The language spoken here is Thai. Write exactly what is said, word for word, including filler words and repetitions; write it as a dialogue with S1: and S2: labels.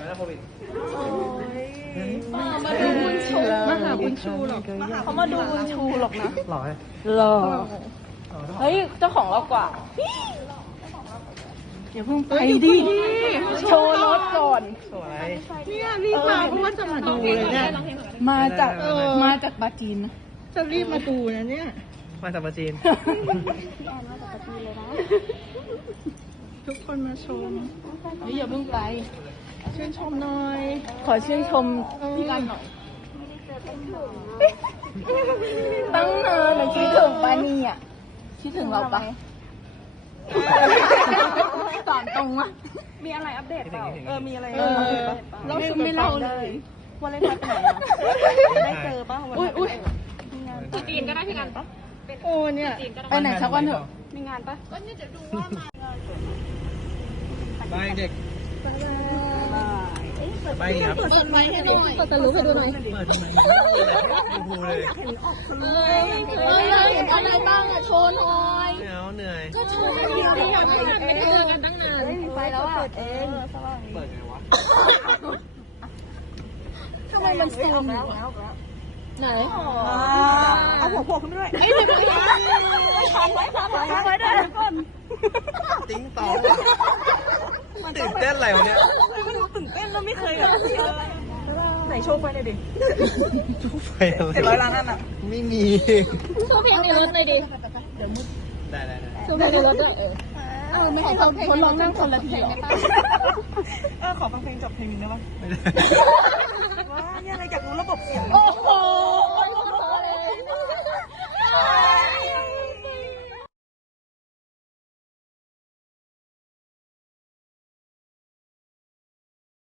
S1: แล้วโควิด
S2: มาดูบุญชูมาหาบุญชูหรอกเขามาดูบุญชูหรอกนะ
S1: หล่อไหม
S2: หรอเฮ้ยเจ้าของเรากว่าอย่าเพิ่งไปดิโชว์รถก่อน
S1: สวย
S2: เนี่ยรีบมาเพราะว่าจะมาดูเลยเนี่ยมาจากมาจากปาจีนนะจะรีบมาดูนะเนี่ย
S1: มาจากประจีน
S2: ทุกคนมาชมนี่อย่าเพิ่งไปชื่นชมหน่อย ขอชื่นชมพี่กันหน่อยตั้งนานเลยคิดถึงปานี่อ่ะคิดถึงเราปะตอนตรงอ่ะมีอะไรอัปเดตเปล่าเออมีอะไรเออเราไม่เล่าเลยวันเล่นไปไหนได้เจอป่ะวันอุ้ยอุ้ยจีนก็ได้พี่กันปะโอ้เนี่ยไปไหนสักวันเถอะมีงานปะก็เนี่ยเดี๋ยวดูว่ามา
S1: บายเด็กบายครับ
S2: เปิดต้นไม้ให้หน่อยเปิดตะลุให้ดูหน่อย
S1: เปิดทำไมดูเลย
S2: เอ้ยเอ้ยเห็นอะไรบ้างอะโชว์หน่อย
S1: เหนื่อยเหนื่อย
S2: ก็โชว์เดียวที่อยากให้ไม่เจอกันตั้งนานไฟแล้วอะเปิดเอง
S1: เปิดไงวะ
S2: ทำไมมันซูมไหนเอาหัวโผล่ขึ้นไปด้วยนี่ไม่ทันไว้ทันไว้ทันไว้ด้วยก่อน
S1: ติ้งต่อตื่นเต้นอะไรวะเนี่ย
S2: ไม่รู้ตื่นเต้นแล้วไม่เคยแบบไหนโชว์ไฟเลยดิ
S1: ทุกไฟอะไร
S2: เจ็ดร้อยล้านนั่นอะ
S1: ไม่มี
S2: โชว์เพลงในรถเลยดิเดี๋ยวมืด
S1: ได้ได้ได้
S2: โชว์เพลงในรถด้วยเออเออไม่ให้เขาคนร้องนั่งคนละเพลงได้ปะเออขอฟังเพลงจบเพลงนึงได้ปะ
S1: ไม่ได้
S2: ว่าเนี่ยอะไรอยากรู้ระบบเสียง
S3: โอ้